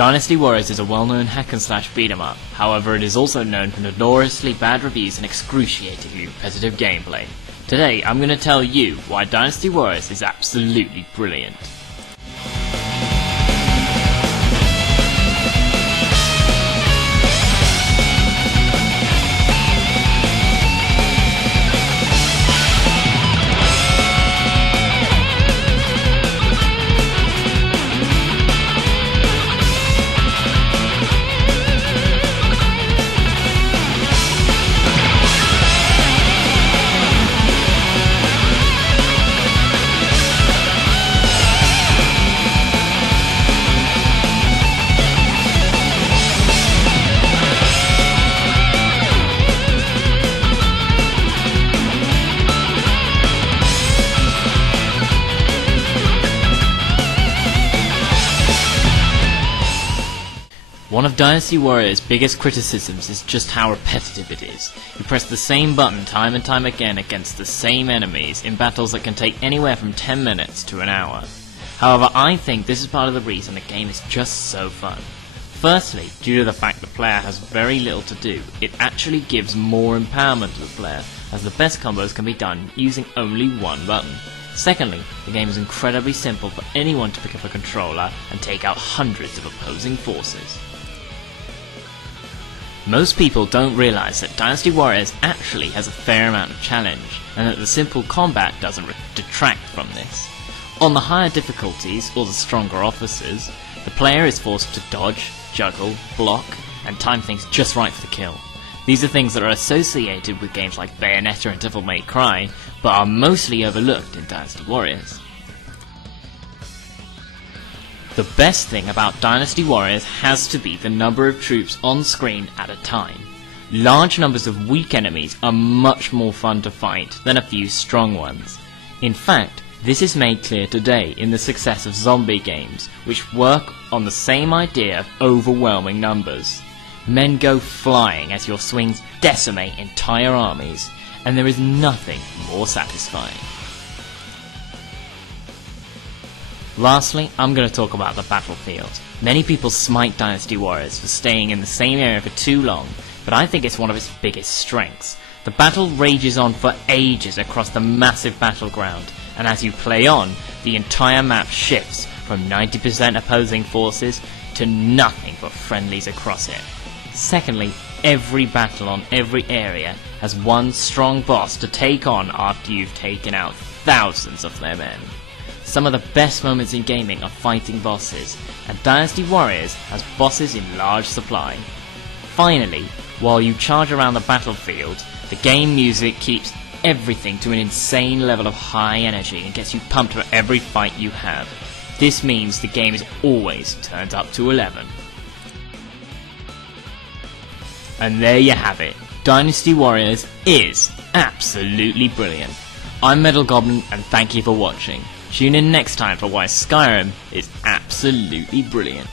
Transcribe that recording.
Dynasty Warriors is a well-known hack-and-slash beat-em-up, however it is also known for notoriously bad reviews and excruciatingly repetitive gameplay. Today I'm going to tell you why Dynasty Warriors is absolutely brilliant. One of Dynasty Warriors' biggest criticisms is just how repetitive it is. You press the same button time and time again against the same enemies in battles that can take anywhere from 10 minutes to an hour. However, I think this is part of the reason the game is just so fun. Firstly, due to the fact the player has very little to do, it actually gives more empowerment to the player, as the best combos can be done using only one button. Secondly, the game is incredibly simple for anyone to pick up a controller and take out hundreds of opposing forces. Most people don't realise that Dynasty Warriors actually has a fair amount of challenge, and that the simple combat doesn't detract from this. On the higher difficulties, or the stronger officers, the player is forced to dodge, juggle, block, and time things just right for the kill. These are things that are associated with games like Bayonetta and Devil May Cry, but are mostly overlooked in Dynasty Warriors. The best thing about Dynasty Warriors has to be the number of troops on screen at a time. Large numbers of weak enemies are much more fun to fight than a few strong ones. In fact, this is made clear today in the success of zombie games, which work on the same idea of overwhelming numbers. Men go flying as your swings decimate entire armies, and there is nothing more satisfying. Lastly, I'm going to talk about the battlefield. Many people smite Dynasty Warriors for staying in the same area for too long, but I think it's one of its biggest strengths. The battle rages on for ages across the massive battleground, and as you play on, the entire map shifts from 90% opposing forces to nothing but friendlies across it. Secondly, every battle on every area has one strong boss to take on after you've taken out thousands of their men. Some of the best moments in gaming are fighting bosses, and Dynasty Warriors has bosses in large supply. Finally, while you charge around the battlefield, the game music keeps everything to an insane level of high energy and gets you pumped for every fight you have. This means the game is always turned up to 11. And there you have it. Dynasty Warriors is absolutely brilliant. I'm Metal Goblin, and thank you for watching. Tune in next time for why Skyrim is absolutely brilliant.